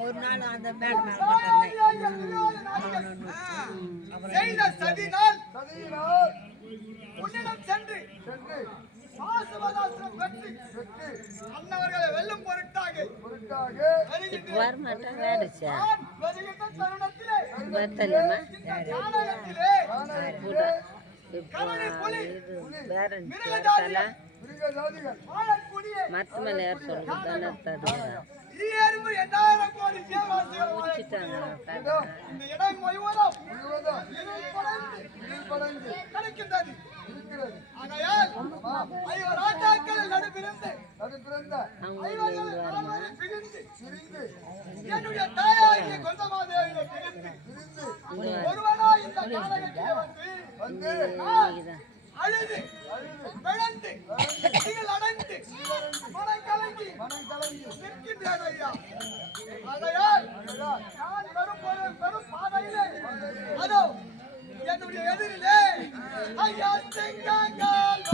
ஒரு நாள் அந்த சதினால் உன்னிடம் சென்று அன்னவர்களை வெல்லும் பொருட்டாக மத்த மேல யார் சொல்லுங்க என்னுடைய தாயாகிய கொந்தமாதேவியை ஒருவனா இந்த காலகட்டத்தில் வந்து அழுது விழுந்து அடைந்து மனம் கலங்கி நிற்கின்றேன் ஐயா. ஆகையால் நான் வரும் பாதையிலே அதோ என்னுடைய எதிரிலே ஐயா செங்காங்கால்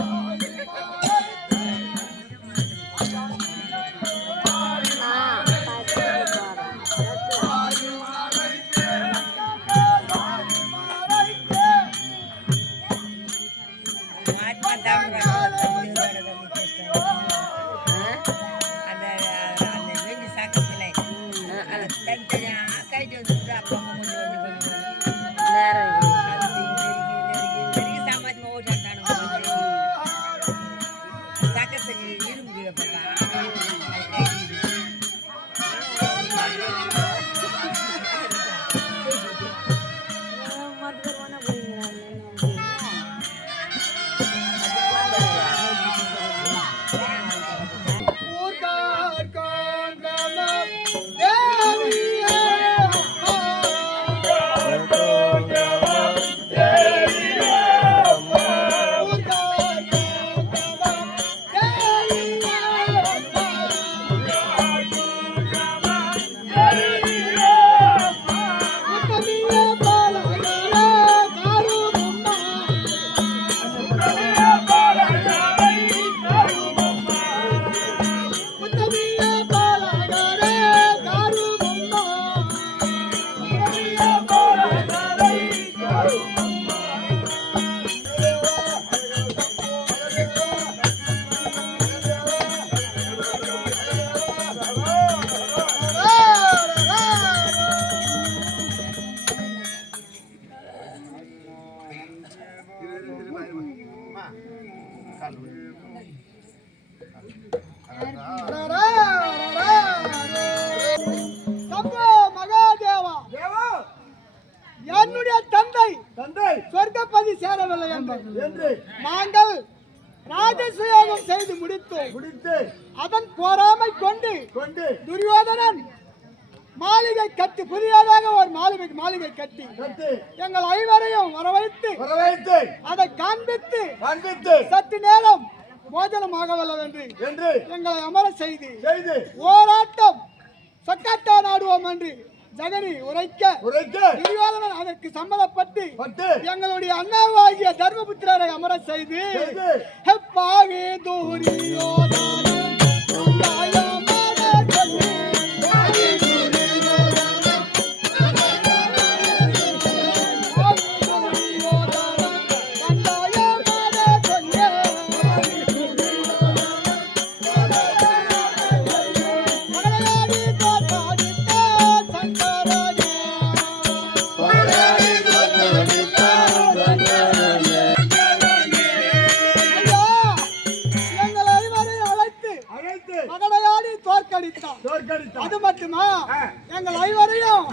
என்னுடைய தந்தை சொர்க்கப்பதி சேரவில்லை என்று நாங்கள் ராஜசுயோகம் செய்து முடித்து அதன் போராமை கொண்டு துரியோதனன் மாளிகை கட்டி புதியதாக ஒரு மாளிகை கட்டி எங்கள் ஐவரையும் வரவைத்து அதை காண்பித்து சற்று நேரம் போஜனமாகவில்லை என்று எங்களை அமர செய்து ஓராட்டம் சொக்காட்டா நாடுவோம் என்று ஜெகனி உரைக்க துரியோதனன் அதற்கு சம்மதப்பட்டு எங்களுடைய அண்ணாவாகிய தர்மபுத்திரரை அமர செய்து பாவி துரியோதனன் அது மட்டுமா எங்கள் ஐவரையும்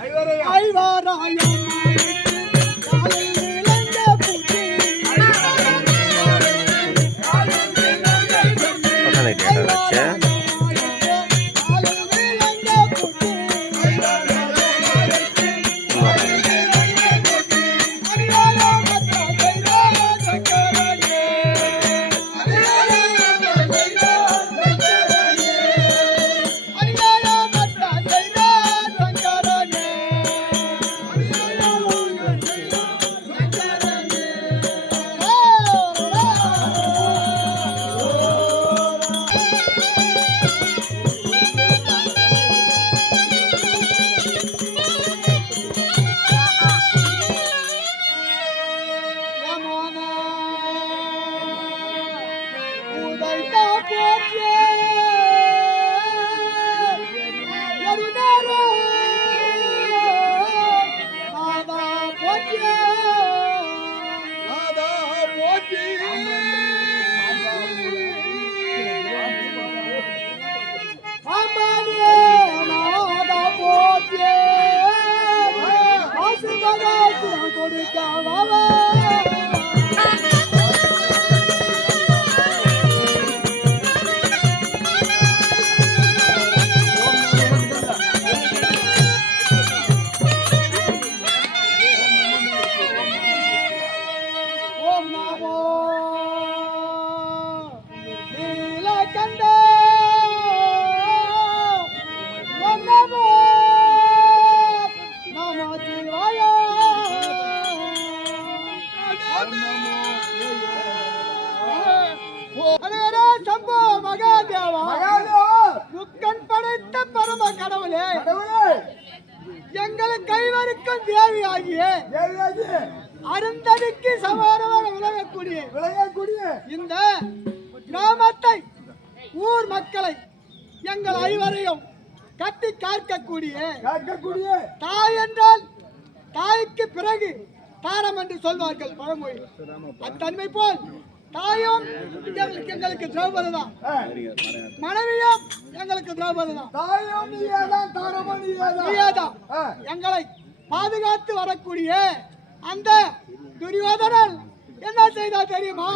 போற்றி அம்மானே நாதா போற்றி ஆசீர்வாதம் கொடுக்க வாவா எங்களை கைவருக்கும் தேவி ஆகிய அருந்ததிக்கு சமானமாக விளங்கக்கூடிய இந்த கிராமத்தை ஊர் மக்களை எங்கள் ஐவரையும் கட்டி காக்கக்கூடிய தாய் என்றால் தாய்க்கு பிறகு தாரம் என்று சொல்வார்கள் பழமொழி. அத்தன்மை போல் தாயும் எங்களுக்கு திரௌபதி தான், மனைவியும் எங்களுக்கு திரௌபதி தான். எங்களை பாதுகாத்து வரக்கூடிய அந்த துரியோதனன் என்ன செய்தா தெரியுமா?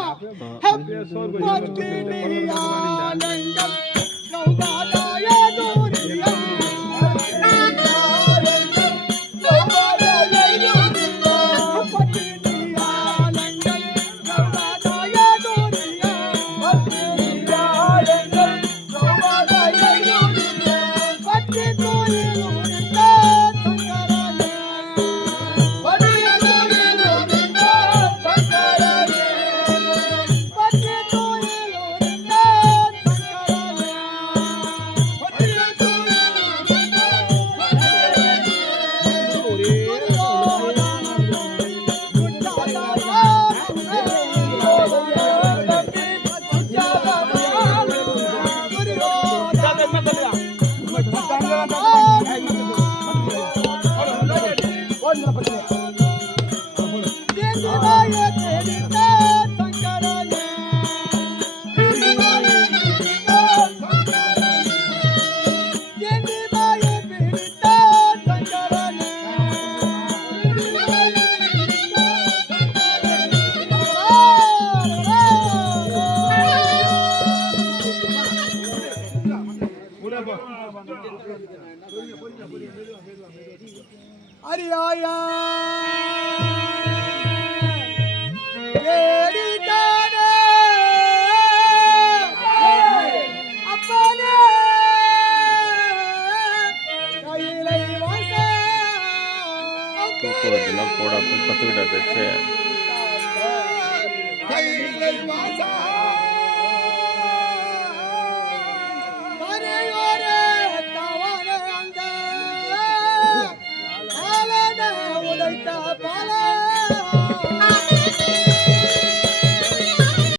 அரியாயா போட 10 கிட்ட வச்சு